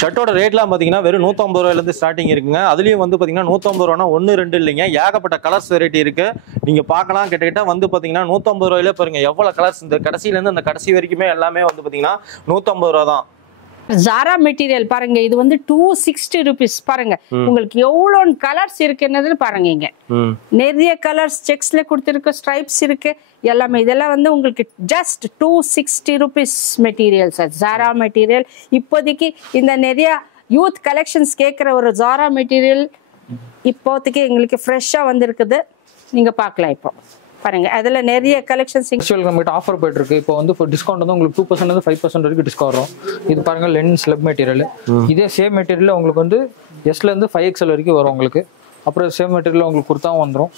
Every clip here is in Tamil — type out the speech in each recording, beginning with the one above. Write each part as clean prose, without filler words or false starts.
ஷர்ட்டோட ரேட்லாம் பார்த்தீங்கன்னா வெறும் 150 ரூபாயிலேருந்து ஸ்டார்டிங் இருக்குங்க. அதுலேயும் வந்து பார்த்தீங்கன்னா 150 ரூபானா 1 2 இல்லைங்க, ஏகப்பட்ட கலர்ஸ் வெரைட்டி இருக்கு. நீங்க பார்க்கலாம். கிட்டத்தட்ட வந்து பார்த்தீங்கன்னா 150 ரூபாயிலே பாருங்க எவ்வளோ கலர்ஸ், இந்த கடைசியிலேருந்து அந்த கடைசி வரைக்குமே எல்லாமே வந்து பார்த்தீங்கன்னா 150 ரூபா தான். ஜாரா மெட்டீரியல் பாருங்க, இது வந்து 260 rupees. பாருங்க உங்களுக்கு எவ்வளவு கலர்ஸ் இருக்குன்னு பாருங்க. இங்க நிறைய கலர்ஸ் செக்ஸ்ல கொடுத்திருக்கு, ஸ்ட்ரைப்ஸ் இருக்கு, எல்லாமே. இதெல்லாம் வந்து உங்களுக்கு just 260 rupees material sir, Zara material. இப்போதைக்கு இந்த நிறைய யூத் கலெக்ஷன்ஸ் கேட்குற ஒரு ஜாரா மெட்டீரியல் இப்போதைக்கு எங்களுக்கு ஃப்ரெஷ்ஷா வந்திருக்குது. நீங்க பார்க்கலாம். இப்போ பாருங்க அதுல நிறைய கலெக்ஷன்ஸ் நம்மகிட்ட ஆஃபர் போயிட்டு இருக்கு. இப்போ வந்து டிஸ்கவுண்ட் வந்து உங்களுக்கு 2% இருந்து 5% வரைக்கும் டிஸ்கவுண்ட் வரும். இது பாருங்க லெனின் ஸ்லப் மெட்டீரியல். இதே சேம் மெட்டீரியல் உங்களுக்கு வந்து எஸ்ல இருந்து 5XL வரைக்கும் வரும் உங்களுக்கு. அப்புறம் சேம் மெட்டீரியல் உங்களுக்கு கொடுத்தாவும் வந்துடும்.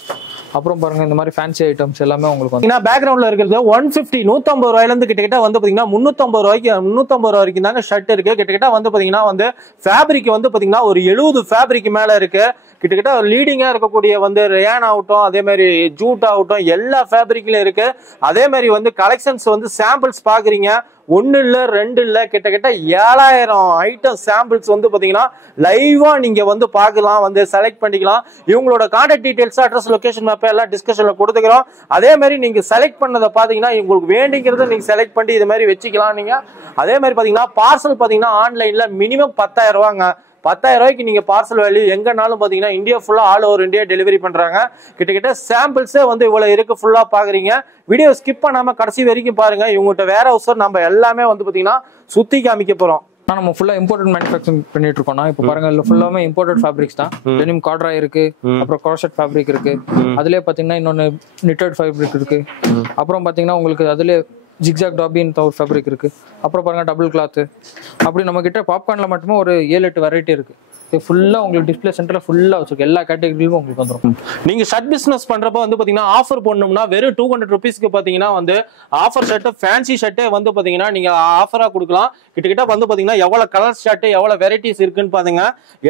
அப்புறம் பாருங்க இந்த மாதிரி ஃபேன்சி ஐட்டம்ஸ் எல்லாமே உங்களுக்கு வந்து பேக்ரவுண்ட்ல இருக்கிறது 150 150 ரூபாயிலிருந்து கிட்டத்தட்ட வந்து பாத்தீங்கன்னா 350 ரூபா வரைக்கும் தாங்க ஷர்ட் இருக்கு. கிட்டத்தட்ட வந்து பாத்தீங்கன்னா வந்து ஃபேப்ரிக் வந்து பாத்தீங்கன்னா ஒரு 70 ஃபேப்ரிக் மேல இருக்கு. கிட்டத்தட்ட லீடிங்கா இருக்கக்கூடிய வந்து ரேன் ஆகட்டும், அதே மாதிரி ஜூட் ஆகட்டும், எல்லா ஃபேப்ரிக்லயும் இருக்கு. அதே மாதிரி வந்து கலெக்ஷன்ஸ் வந்து சாம்பிள்ஸ் பாக்குறீங்க, 1 இல்ல 2 இல்ல, கிட்டத்தட்ட 7000 ஐட்டம் சாம்பிள்ஸ் வந்து பாத்தீங்கன்னா லைவா நீங்க வந்து பார்க்கலாம், வந்து செலக்ட் பண்ணிக்கலாம். இவங்களோட contact details, address, location map எல்லாம் டிஸ்கஷன்ல கொடுத்துக்கிறோம். அதே மாதிரி நீங்க செலக்ட் பண்ணதை பாத்தீங்கன்னா உங்களுக்கு வேண்டிங்கிறத நீங்க செலக்ட் பண்ணி இது மாதிரி வச்சுக்கலாம் நீங்க. அதே மாதிரி பாத்தீங்கன்னா பார்சல் பாத்தீங்கன்னா ஆன்லைன்ல மினிமம் 10,000 ரூபாங்க. 10,000 ரூபாய்க்கு நீங்க பார்சல் வேல்யூ எங்கனாலும் பாத்தீங்கன்னா இந்தியா ஃபுல்லா ஆல் ஓவர் இந்தியா டெலிவரி பண்றாங்க. கிட்டத்தட்ட சாம்பிள்ஸே வந்து இவ்வளவு இருக்கு. ஃபுல்லா பாக்குறீங்க, வீடியோ ஸ்கிப் பண்ணாம கடைசி வரைக்கும் பாருங்க. இவங்ககிட்ட வேற ஹவுஸ் நம்ம எல்லாமே வந்து பாத்தீங்கன்னா சுத்தி காமிக்க போறோம். நம்ம ஃபுல்லா இம்போர்ட்டட் மேனுஃபேக்சரிங் பண்ணிட்டு இருக்கோம்னா இப்போ பாருங்க இதுல ஃபுல்லாமே இம்போர்ட்டட் ஃபேப்ரிக்ஸ் தான். டெனிம் கார்ட்ரா இருக்கு, அப்புறம் க்ரோஷெட் ஃபேப்ரிக் இருக்கு, அதுலயே பாத்தீங்கன்னா இன்னொன்னு நிட்டட் ஃபேப்ரிக் இருக்கு. அப்புறம் பாத்தீங்கன்னா உங்களுக்கு அதுல ஜிக்ஜாக் டாபின்னு ஒரு ஃபேப்ரிக் இருக்கு. அப்புறம் பாருங்க டபுள் கிளாத். அப்படி நம்ம கிட்ட பாப்கார்ன்ல மட்டுமே ஒரு 7-8 வெரைட்டி இருக்கு. ஃபுல்லா உங்களுக்கு டிஸ்பிளே சென்டர்ல ஃபுல்லா வச்சிருக்கு, எல்லா கேட்டகரியிலும் உங்களுக்கு வந்துடும். நீங்க ஷர்ட் பிசினஸ் பண்றப்ப வந்து பாத்தீங்கன்னா ஆஃபர் பண்ணணும்னா வெறும் 200 rupeesக்கு பாத்தீங்கன்னா வந்து ஆஃபர் ஷர்ட், ஃபேன்சி ஷர்ட்டே வந்து பாத்தீங்கன்னா நீங்க ஆஃபரா கொடுக்கலாம். கிட்டத்தட்ட வந்து பாத்தீங்கன்னா எவ்வளவு கலர் ஷர்ட், எவ்வளவு வெரைட்டிஸ் இருக்குன்னு பாருங்க.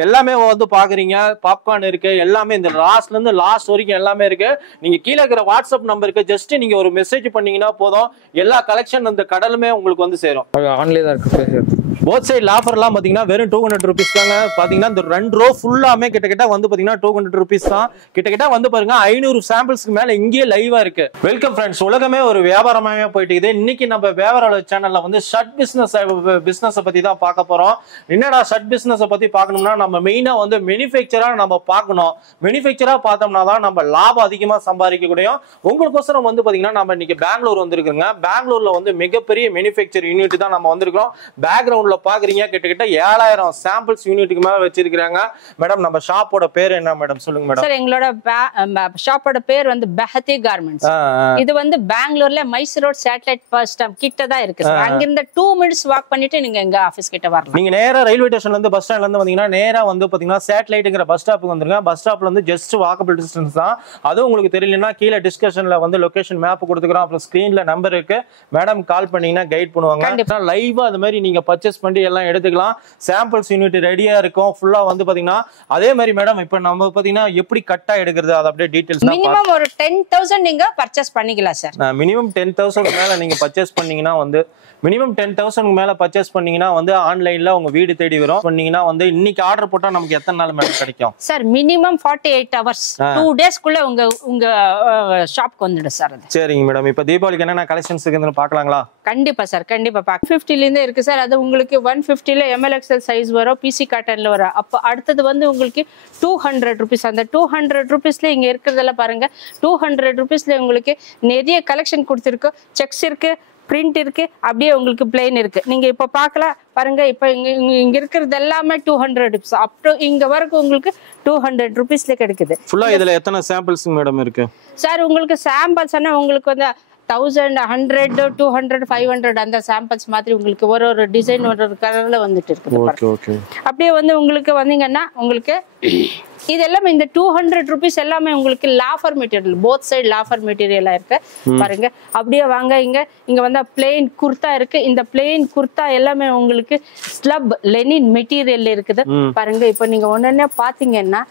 எல்லாமே வந்து பாக்குறீங்க, பாப்கார்ன் இருக்கு, எல்லாமே இந்த லாஸ்ட்ல இருந்து லாஸ்ட் வரைக்கும் எல்லாமே இருக்கு. நீங்க கீழே இருக்கிற வாட்ஸ்அப் நம்பருக்கு ஜஸ்ட் நீங்க ஒரு மெசேஜ் பண்ணீங்கன்னா போதும், எல்லா கலெக்ஷன் அந்த கடலுமே உங்களுக்கு வந்து சேரும். ஆன்லைன் தான் இருக்கு. போத் சைடு ஆஃபர்லாம் பாத்தீங்கன்னா வெறும் 200 rupees தாங்க. பாத்தீங்கன்னா இந்த 2 ரோ ஃபுல்லாமே கிட்டத்தட்ட வந்து பாத்தீங்கன்னா 200 rupees தான். கிட்டத்தட்ட வந்து பாருங்க 500 சாம்பிள்ஸ்க்கு மேல இங்கேயே லைவா இருக்கு. வெல்கம் ஃப்ரெண்ட்ஸ், உலகமே ஒரு வியாபாரமாவே போயிட்டு இருக்குது. இன்னைக்கு நம்ம வியாபார சேனல்ல வந்து ஷர்ட் பிசினஸ் பத்தி தான் பார்க்க போறோம். என்னடா ஷர்ட் பிசினஸ் பத்தி பார்க்கணும்னா நம்ம மெயினா வந்து மேனுஃபேக்சரா நம்ம பார்க்கணும். மேனுஃபேக்சரா பார்த்தோம்னா தான் நம்ம லாபம் அதிகமா சம்பாதிக்க முடியும். உங்களுக்கோசரம் வந்து பாத்தீங்கன்னா நம்ம இன்னைக்கு பெங்களூர் வந்திருக்கோங்க. பெங்களூர்ல வந்து மிகப்பெரிய மேனுஃபேக்சர் யூனிட் தான் நம்ம வந்திருக்கோம். பேக்ரவுண்ட்ல பாக்குறீங்க கிட்டத்தட்ட 7000 சாம்பிள்ஸ் யூனிட்டுக்கு மேல வச்சிருக்காங்க. மேடம் நம்ம ஷாப்போட பேர் என்ன மேடம் சொல்லுங்க மேடம். சார் எங்களோட ஷாப்போட பேர் வந்து பெஹதி கார்மெண்ட்ஸ். இது வந்து பெங்களூர்ல Mysore road satellite bus stop கிட்ட தான் இருக்கு சார். அங்க இருந்து 2 minutes வாக் பண்ணிட்டு நீங்க எங்க ஆபீஸ் கிட்ட வரலாம். நீங்க நேரா ரயில்வே ஸ்டேஷன்ல இருந்து பஸ் ஸ்டாண்ட்ல இருந்து வந்தீங்கன்னா நேரா வந்து பாத்தீங்கன்னா சேட்டலைட்ங்கற பஸ் ஸ்டாப்புக்கு வந்துருங்க. பஸ் ஸ்டாப்ல இருந்து ஜஸ்ட் வாக்கபிள் டிஸ்டன்ஸ் தான். அது உங்களுக்கு தெரியலனா கீழ டிஸ்கஷன்ல வந்து லொகேஷன் மேப் கொடுத்துக்கறோம். அப்புறம் ஸ்கிரீன்ல நம்பர் இருக்கு, மேடம் கால் பண்ணீங்கன்னா கைட் பண்ணுவாங்க. லைவா அது மாதிரி நீங்க பர்ச்சேஸ் பண்ணி எல்லாம் எடுத்துக்கலாம். சாம்பிள்ஸ் யூனிட் ரெடியா இருக்கும் ஃபுல்லா வந்து பாத்தீங்கன்னா. அதே மாதிரி மேடம் இப்போ நம்ம பாத்தீங்கன்னா எப்படி கட்டா எடுக்கிறது அது அப்படியே டீடைல்ஸ் தான். மினிமம் ஒரு 10,000 நீங்க பர்ச்சேஸ் பண்ணிக்கலாம் சார். மினிமம் 10,000 மேல நீங்க பர்ச்சேஸ் பண்ணீங்கன்னா வந்து மினிமம் 10,000 மேல பர்ச்சேஸ் பண்ணீங்கன்னா வந்து ஆன்லைன்ல உங்க வீடு தேடி வரும். பண்ணீங்கன்னா வந்து இன்னைக்கு ஆர்டர் போட்டா நமக்கு எத்தனை நாள் மேடம் கிடைக்கும் சார்? மினிமம் 48 hours, 2 days குள்ள உங்க ஷாப்க்கு வந்துடும் சார். சரிங்க மேடம். இப்போ தீபாவளிக்கு என்னென்ன கலெக்ஷன்ஸ் இருக்குன்னு பார்க்கலாங்களா? கண்டிப்பா சார், கண்டிப்பா பார்க்க. 50 ல இருந்து இருக்கு சார். அது உங்களுக்கு 150 ல MLXL சைஸ் வரும், PC காட்டன்ல வரும். அப்ப அடுத்தது வந்து உங்களுக்கு 200 rupees. அந்த 200 rupeesல இங்க இருக்கிறதெல்லாம் பாருங்க. 200 rupeesல உங்களுக்கு நிறைய கலெக்ஷன் கொடுத்துருக்கு. செக்ஸ் இருக்கு, பிரிண்ட் இருக்கு, அப்படியே உங்களுக்கு பிளைன் இருக்கு. நீங்க இப்ப பார்க்கலாம் பாருங்க. இப்ப இங்க இருக்கிறது எல்லாமே 200 rupees. அப் இங்க வரைக்கும் உங்களுக்கு 200 rupeesல கிடைக்குது. ஃபுல்லா இதுல எத்தனை சாம்பிள்ஸ் மேடம் இருக்கு சார்? உங்களுக்கு சாம்பிள்ஸ் உங்களுக்கு வந்து 1000, 100, 200, 500 அந்த சாம்பிள்ஸ் மாதிரி உங்களுக்கு ஒரு டிசைன் ஒரு கலர்ல வந்துட்டு இருக்கு. அப்படியே வந்து உங்களுக்கு வந்தீங்கன்னா உங்களுக்கு இதெல்லாம் இந்த 200 rupees எல்லாமே உங்களுக்கு லாஃபர் மெட்டீரியல், போத் சைடு லாஃபர் மெட்டீரியலா இருக்கு பாருங்க. அப்படியே வாங்க, இங்க வந்து பிளெயின் குர்தா இருக்கு. இந்த பிளெயின் குர்தா எல்லாமே உங்களுக்கு ஸ்லப் லெனின் மெட்டீரியல் இருக்குது பாருங்க. இப்ப நீங்க ஒன்னே பாத்தீங்கன்னா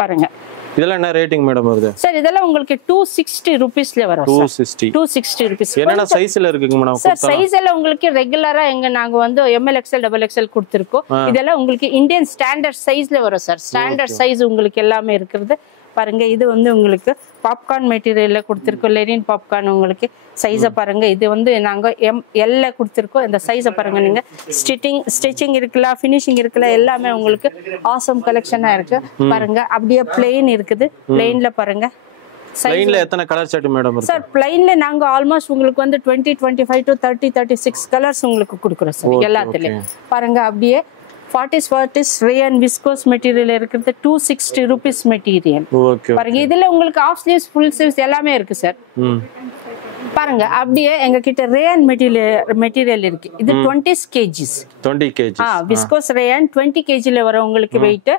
பாருங்க, இதெல்லாம் என்ன ரேட்டிங் மேடம் வருது சார்? இதெல்லாம் உங்களுக்கு 260 ரூபீஸ்ல வரும். 260 ரூபீஸ். என்னென்ன சைஸ்ல இருக்குங்க மேடம்? சார் சைஸ் எல்லாம் உங்களுக்கு ரெகுலரா நாங்க வந்து ML XL XXL கொடுத்திருக்கோம். இதெல்லாம் உங்களுக்கு இந்தியன் ஸ்டாண்டர்ட் சைஸ்ல வரும் சார். ஸ்டாண்டர்ட் சைஸ் உங்களுக்கு எல்லாமே இருக்குது பாருங்க. இது வந்து உங்களுக்கு பாப்கார்ன் மெட்டீரியல்ல கொடுத்திருக்கோம். லெனின் பாப்கார்ன் உங்களுக்கு சைஸை பாருங்க. இது வந்து நாங்க ML கொடுத்திருக்கோம். இந்த சைஸை பாருங்க. நீங்க ஸ்டிச்சிங் இருக்குல்ல, ஃபினிஷிங் இருக்குல்ல, எல்லாமே உங்களுக்கு ஆசம் கலெக்ஷனா இருக்கு பாருங்க. அப்படியே பிளெயின் இருக்குது. பிளெயின்ல பாருங்க. பிளைன்ல எத்தனை கலர் ஷர்ட் மேடம் இருக்கு? சார் பிளைன்ல நாங்க ஆல்மோஸ்ட் உங்களுக்கு வந்து 20, 25 to 30, 36 கலர்ஸ் உங்களுக்கு கொடுக்குறோம் சார் எல்லாத்துலயும் பாருங்க. அப்படியே 40s ரேயன் விஸ்கோஸ் மெட்டீரியல் இருக்குது. 260 ரூபீஸ் மெட்டீரியல் பாருங்க. இதுல உங்களுக்கு ஆஃப் ஸ்லீவ்ஸ், ஃபுல் ஸ்லீவ்ஸ் எல்லாமே இருக்கு சார் பாருங்க. அப்படியே எங்க கிட்ட ரேயன் மெட்டீரியல் இருக்கு. இது 20 kg. விஸ்கோஸ் ரேயன் 20 kgல வர உங்களுக்கு வெயிட்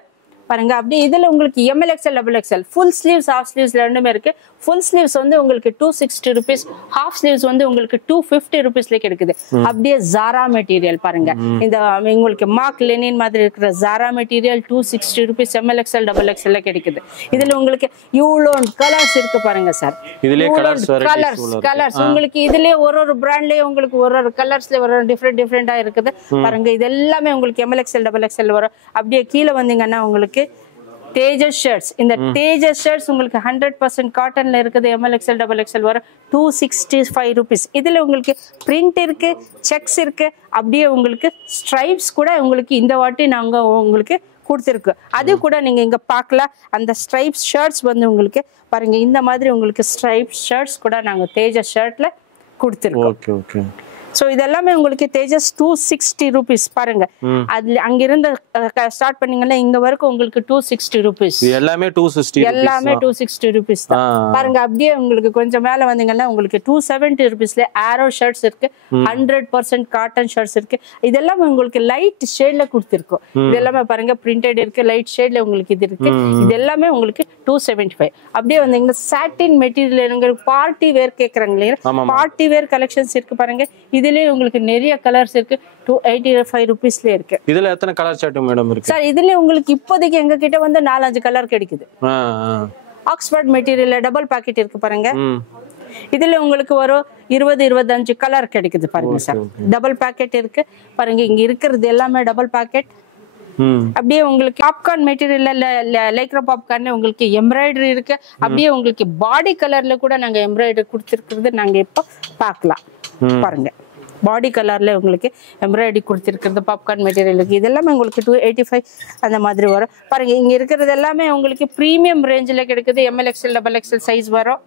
பாருங்க. அப்படியே இதுல உங்களுக்கு ML XL XXL full sleeves, half sleeves ரெண்டுமே இருக்கு. ஃபுல் ஸ்லீவ்ஸ் வந்து உங்களுக்கு 260 ரூபீஸ், ஹாஃப் ஸ்லீவ்ஸ் வந்து உங்களுக்கு 250 ரூபீஸ்ல கிடைக்குது. அப்படியே ஜாரா மெட்டீரியல் பாருங்க. இந்த உங்களுக்கு மார்க் லெனின் மாதிரி இருக்கிற Zara material 260 rupees ML XL XXL கிடைக்குது. இதுல உங்களுக்கு யூலோன் கலர்ஸ் இருக்கு பாருங்க சார். கலர்ஸ் உங்களுக்கு இதுலயே ஒரு பிராண்ட்லயே உங்களுக்கு ஒரு கலர்ஸ்ல வரும். டிஃப்ரெண்டா இருக்குது பாருங்க. இது எல்லாமே உங்களுக்கு ML XL XXL வரும். அப்படியே கீழே வந்தீங்கன்னா உங்களுக்கு தேஜஸ் ஷர்ட்ஸ். இந்த தேஜஸ் ஷர்ட்ஸ் உங்களுக்கு 100% காட்டன்ல இருக்குது. ML XL XXL வரும். 265 ரூபீஸ். இதுல உங்களுக்கு பிரிண்ட் இருக்கு, செக்ஸ் இருக்கு, அப்படியே உங்களுக்கு ஸ்ட்ரைப்ஸ் கூட உங்களுக்கு இந்த வாட்டி நாங்க உங்களுக்கு கொடுத்துருக்கு. அது கூட நீங்க இங்க பார்க்கலாம். அந்த ஸ்ட்ரைப்ஸ் ஷர்ட்ஸ் வந்து உங்களுக்கு பாருங்க. இந்த மாதிரி உங்களுக்கு ஸ்ட்ரைப்ஸ் ஷர்ட்ஸ் கூட நாங்க தேஜஸ் ஷர்ட்ல கொடுத்துருக்கோம். சோ இதெல்லாமே உங்களுக்கு தேஜஸ் 260 ரூபீஸ் பாருங்க. அதுல அங்கிருந்து ஸ்டார்ட் பண்ணீங்கன்னா இங்க வரைக்கும் உங்களுக்கு 260 ரூபீஸ். எல்லாமே 260 ரூபீஸ் தான் பாருங்க. அப்படியே உங்களுக்கு கொஞ்சம் மேல வந்தீங்கன்னா உங்களுக்கு 270 ரூபீஸ்ல ஆரோ ஷர்ட்ஸ் இருக்கு. 100% காட்டன் ஷர்ட்ஸ் இருக்கு. இதெல்லாம் உங்களுக்கு லைட் ஷேட்ல கொடுத்திருக்கோம். இதெல்லாமே பாருங்க பிரிண்டட் இருக்கு. லைட் ஷேட்ல உங்களுக்கு இது இருக்கு. இது எல்லாமே உங்களுக்கு 275. அப்படியே வந்தீங்கன்னா சாட்டின் மெட்டீரியல் உங்களுக்கு பார்ட்டி வேர் கேக்குறாங்களே, பார்ட்டி வேர் கலெக்ஷன்ஸ் இருக்கு பாருங்க. இதுலயே உங்களுக்கு நிறைய கலர்ஸ் இருக்கு. 285 ரூபீஸ்ல இருக்கு. இதுல எத்தனை கலர் ஷர்ட் மேடம் இருக்கு சார்? இதுல உங்களுக்கு இப்போதைக்கு எங்க கிட்ட வந்து 4-5 கலர் கிடைக்குது. ஆக்ஸ்போர்ட் மெட்டீரியல்ல டபுள் பாக்கெட் இருக்கு பாருங்க. இதுல உங்களுக்கு ஒரு 20-25 கலர் கிடைக்குது பாருங்க சார். டபுள் பாக்கெட் இருக்கு பாருங்க. இங்க இருக்கிறது எல்லாமே டபுள் பாக்கெட். அப்படியே உங்களுக்கு பாப்கார்ன் மெட்டீரியல்ல லைக்ரா பாப்கார்ன்ல உங்களுக்கு எம்ப்ராய்டரி இருக்கு. அப்படியே உங்களுக்கு பாடி கலர்ல கூட நாங்க எம்ப்ராய்டரி கொடுத்திருக்கிறது நாங்க இப்போ பார்க்கலாம் பாருங்க. பாடி கலர்ல உங்களுக்கு எம்ப்ராய்டரி கொடுத்திருக்கிறது பாப்கார்ன் மெட்டீரியல் இருக்கு. இதெல்லாமே உங்களுக்கு 285 அந்த மாதிரி வரும் பாருங்க. இங்க இருக்கிறது எல்லாமே உங்களுக்கு பிரீமியம் ரேஞ்சில கிடைக்குது. ML XL XXL சைஸ் வரும்.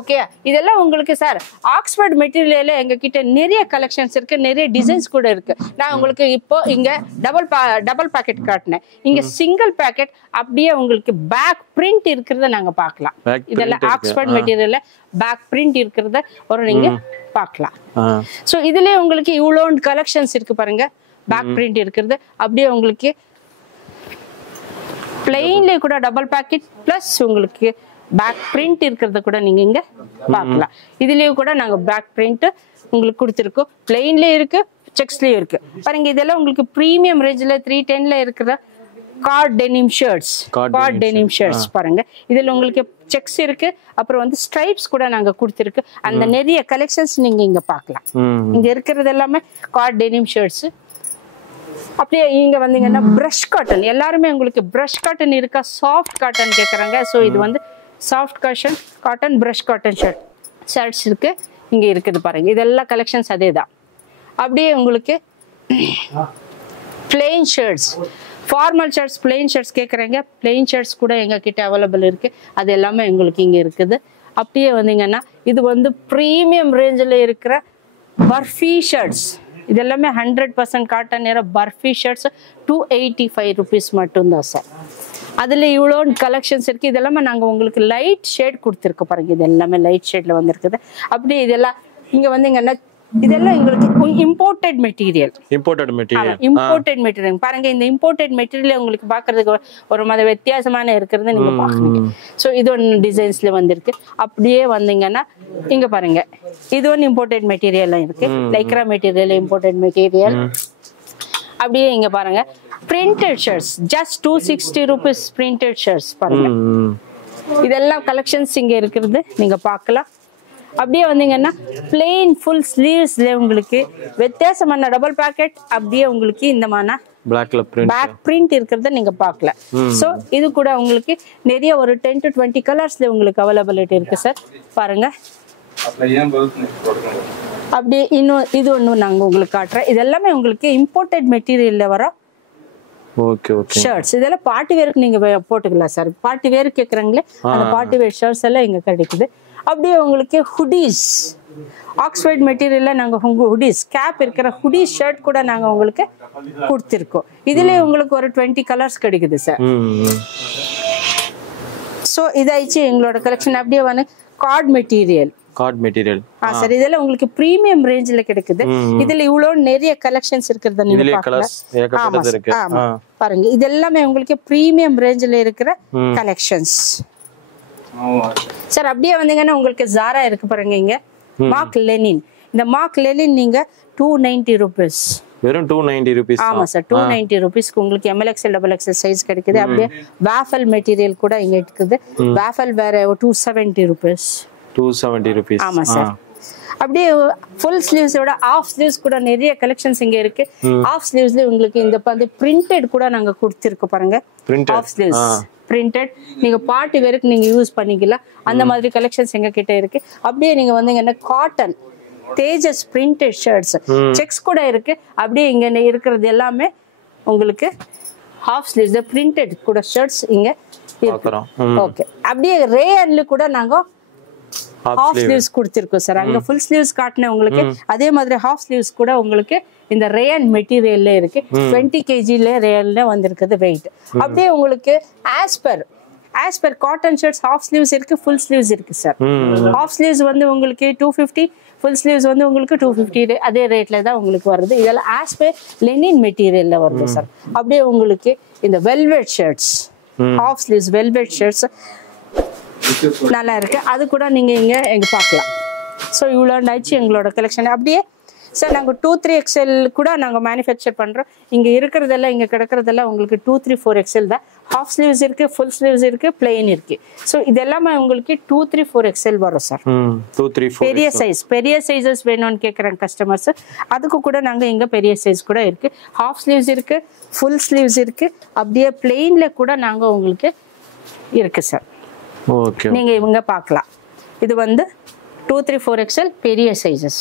ஓகே, இதெல்லாம் உங்களுக்கு சார் ஆக்ஸ்போர்ட் மெட்டீரியல்ல எங்க கிட்ட நிறைய கலெக்ஷன்ஸ் இருக்கு. நிறைய டிசைன்ஸ் கூட இருக்கு. நான் உங்களுக்கு இப்போ இங்க டபுள் பாக்கெட் காட்டினேன். இங்க சிங்கிள் பாக்கெட் அப்படியே உங்களுக்கு பேக் பிரிண்ட் இருக்கிறத நாங்க பார்க்கலாம். இதெல்லாம் ஆக்ஸ்போர்ட் மெட்டீரியல்ல பேக் பிரிண்ட் இருக்கிறத ஒரு நீங்க பார்க்கலாம். சோ இதுலயே உங்களுக்கு இவ்வளவு கலெக்ஷன்ஸ் இருக்கு பாருங்க. பேக் பிரிண்ட் இருக்கிறது அப்படியே உங்களுக்கு பிளெயின்ல கூட டபுள் பாக்கெட் பிளஸ் உங்களுக்கு பேக் பிரிண்ட் இருக்கிறத கூட நீங்க இங்க பார்க்கலாம். இதுலயே கூட நாங்க பேக் பிரிண்ட் உங்களுக்கு கொடுத்திருக்கோம். பிளெயின்ல இருக்கு, செக்ஸ்லயும் இருக்கு பாருங்க. இதெல்லாம் உங்களுக்கு பிரீமியம் ரேஞ்சில 310ல இருக்கிற கார்ட் டெனிம் ஷர்ட்ஸ் பாருங்க. இதுல உங்களுக்கு செக்ஸ் இருக்கு. அப்புறம் வந்து ஸ்ட்ரைப்ஸ் கூட நாங்க கொடுத்திருக்கு. அந்த நிறைய கலெக்ஷன்ஸ் நீங்க இங்க பார்க்கலாம். இங்க இருக்கிறது எல்லாமே கார்ட் டெனிம் ஷர்ட்ஸ். அப்படியே இங்க வந்தீங்கன்னா பிரஷ் காட்டன். எல்லாருமே உங்களுக்கு பிரஷ் காட்டன் இருக்கா, சாஃப்ட் காட்டன் கேக்குறாங்க. சோ இது வந்து soft cotton brush cotton shirts இருக்கு. இங்க இருக்குது பாருங்க. இதெல்லாம் கலெக்ஷன்ஸ் அதே தான். அப்படியே உங்களுக்கு plain shirts, formal shirts, plain shirts கேட்குறாங்க. பிளெயின் ஷர்ட்ஸ் கூட எங்கள் கிட்ட அவைலபிள் இருக்குது. அது எல்லாமே எங்களுக்கு இங்கே இருக்குது. அப்படியே வந்தீங்கன்னா இது வந்து ப்ரீமியம் ரேஞ்சில் இருக்கிற பர்ஃபி ஷர்ட்ஸ். இது எல்லாமே 100% காட்டன் நேர பர்ஃபி ஷர்ட்ஸ் 285 ரூபீஸ் மட்டும்தான் சார். அதில் இவ்வளோ கலெக்ஷன்ஸ் இருக்குது. இதெல்லாமே நாங்கள் உங்களுக்கு லைட் ஷேட் கொடுத்துருக்கோம் பாருங்க. இது எல்லாமே லைட் ஷேடில் வந்துருக்குது. அப்படியே இதெல்லாம் இங்கே வந்தீங்கன்னா இதெல்லாம் உங்களுக்கு இம்போர்ட்டட் மெட்டீரியல் பாருங்க. இந்த இம்போர்ட்டட் மெட்டீரியல் உங்களுக்கு பாக்குறதுக்கு ஒரு மாதிரி வித்தியாசமான இருக்கிறது நீங்க பாக்குறீங்க. சோ இது ஒன்னு டிசைன்ஸ்ல வந்திருக்கு. அப்படியே வந்தீங்கன்னா இங்க பாருங்க. இது ஒன்னு இம்போர்ட்டட் மெட்டீரியல் இருக்கு. Lycra material, imported material. அப்படியே இங்க பாருங்க printed shirts just 260 rupees. Printed shirts பாருங்க. இதெல்லாம் கலெக்ஷன்ஸ் இங்க இருக்கிறது நீங்க பார்க்கலாம். அப்படியே வந்தீங்கன்னா பிளெயின் ஃபுல் ஸ்லீவ்ஸ்ல உங்களுக்கு வித்தியாசமான டபுள் பாக்கெட் அப்படியே உங்களுக்கு இந்த மாதிரி பேக் பிரிண்ட் இருக்கிறத நீங்க பார்க்கலாம். சோ இது கூட உங்களுக்கு நிறைய ஒரு 10 to 20 கலர்ஸ்ல உங்களுக்கு அவைலபிலிட்டி இருக்கு சார். பாருங்க அப்படியே இன்னும் இது ஒன்றும் நாங்க உங்களுக்கு காட்டுறேன். இது எல்லாமே உங்களுக்கு இம்போர்ட்டட் மெட்டீரியல்ல வர ஷர்ட்ஸ். இதெல்லாம் பார்ட்டி வேருக்கு நீங்க போட்டுக்கலாம் சார். பார்ட்டி வேர் கேக்குறாங்களே அந்த பார்ட்டி வேர் ஷர்ட்ஸ் எல்லாம் இங்க கிடைக்குது. அப்படியே உங்களுக்கு ஹுடிஸ் ஆக்ஸ்ஃபோர்ட் மெட்டீரியல்ல நாங்க ஹுடிஸ் கேப் இருக்கிற ஹுடிஸ் ஷர்ட் கூட நாங்க உங்களுக்கு கொடுத்திருக்கோம். இதுலயே உங்களுக்கு ஒரு 20 கலர்ஸ் கிடைக்குது சார். சோ இதாயிடுச்சு எங்களோட கலெக்ஷன். அப்படியே வந்து கார்ட் மெட்டீரியல் சார். இதெல்லாம் உங்களுக்கு பிரீமியம் ரேஞ்சில கிடைக்குது. இதுல இவ்வளவு நிறைய கலெக்ஷன்ஸ் இருக்கிறத நீங்க பார்க்கலாம். பாருங்க இது எல்லாமே உங்களுக்கு பிரீமியம் ரேஞ்சில இருக்கிற கலெக்ஷன்ஸ் சார். அப்படியே வந்தீங்கன்னா உங்களுக்கு ஜாரா இருக்கு பாருங்க. இங்க மார்க் லெனின். இந்த மார்க் லெனின் நீங்க 290 ரூபீஸ், வெறும் 290 ரூபீஸ். ஆமா சார் 290 ரூபீஸ்க்கு உங்களுக்கு MLXL XXL சைஸ் கிடைக்குது. அப்படியே வாஃபல் மெட்டீரியல் கூட இங்க இருக்குது. வாஃபல் வேற 270 ரூபீஸ். 270 ரூபீஸ். ஆமா சார். அப்படியே ஃபுல் ஸ்லீவ்ஸோட ஆஃப் ஸ்லீவ்ஸ் கூட நிறைய கலெக்ஷன்ஸ் இங்க இருக்கு. ஆஃப் ஸ்லீவ்ஸ்ல உங்களுக்கு இந்த பிரிண்டட் கூட நாங்க கொடுத்திருக்கோம் பாருங்க. ஆஃப் ஸ்லீவ்ஸ் பிரிண்டட் நீங்க பார்ட்டி வேருக்கு நீங்க யூஸ் பண்ணிக்கலாம். அந்த மாதிரி கலெக்ஷன்ஸ் எங்க கிட்ட இருக்கு. அப்படியே நீங்க வந்தீங்கன்னா காட்டன் தேஜஸ் பிரிண்டட் ஷர்ட்ஸ் செக்ஸ் கூட இருக்கு. அப்படியே இங்க இருக்கிறது எல்லாமே உங்களுக்கு ஹாஃப் ஸ்லீவ்ஸ் பிரிண்டட் கூட ஷர்ட்ஸ் இங்க இருக்கு. ஓகே அப்படியே ரேயன்ல கூட நாங்க ஹாஃப் ஸ்லீவ்ஸ் கொடுத்திருக்கோம் சார். அங்க ஃபுல் ஸ்லீவ்ஸ் காட்டின உங்களுக்கு அதே மாதிரி ஹாஃப் ஸ்லீவ்ஸ் கூட உங்களுக்கு இந்த ரேயன் மெட்டீரியல்ல இருக்கு. 20 kgல ரேயன்ல வந்திருக்குது வெயிட். அப்படியே உங்களுக்கு ஆஸ்பர் காட்டன் ஷர்ட்ஸ் ஹாஃப் ஸ்லீவ்ஸ் இருக்கு, ஃபுல் ஸ்லீவ்ஸ் இருக்கு சார். ஹாஃப் ஸ்லீவ்ஸ் வந்து உங்களுக்கு 250, ஃபுல் ஸ்லீவ்ஸ் வந்து உங்களுக்கு 250 அதே ரேட்ல தான் உங்களுக்கு வருது. இதெல்லாம் ஆஸ்பர் லெனின் மெட்டீரியல்ல வருது சார். அப்படியே உங்களுக்கு இந்த velvet shirts half sleeves velvet shirts நல்லா இருக்கு. அது கூட நீங்க இங்க பார்க்கலாம். ஸோ இவ்வளோ ஆயிடுச்சு எங்களோட கலெக்ஷன். அப்படியே சார் நாங்கள் 2-3XL கூட நாங்கள் மேனுஃபேக்சர் பண்றோம். இங்க இருக்கிறதெல்லாம் இங்க கிடக்கிறதெல்லாம் உங்களுக்கு 2-3-4XL தான். ஹாஃப் ஸ்லீவ்ஸ் இருக்கு, ஃபுல் ஸ்லீவ்ஸ் இருக்கு, பிளெயின் இருக்கு. ஸோ இதெல்லாமே உங்களுக்கு 2-3-4XL வரும் சார். பெரிய சைஸஸ் வேணும்னு கேட்குறாங்க கஸ்டமர்ஸ். அதுக்கு கூட நாங்க இங்க பெரிய சைஸ் கூட இருக்கு. ஹாஃப் ஸ்லீவ்ஸ் இருக்கு, ஃபுல் ஸ்லீவ்ஸ் இருக்கு. அப்படியே பிளெயின்ல கூட நாங்க உங்களுக்கு இருக்கு சார். நீங்க இவங்க பார்க்கலாம். இது வந்து 2-3-4XL பெரிய சைஸஸ்.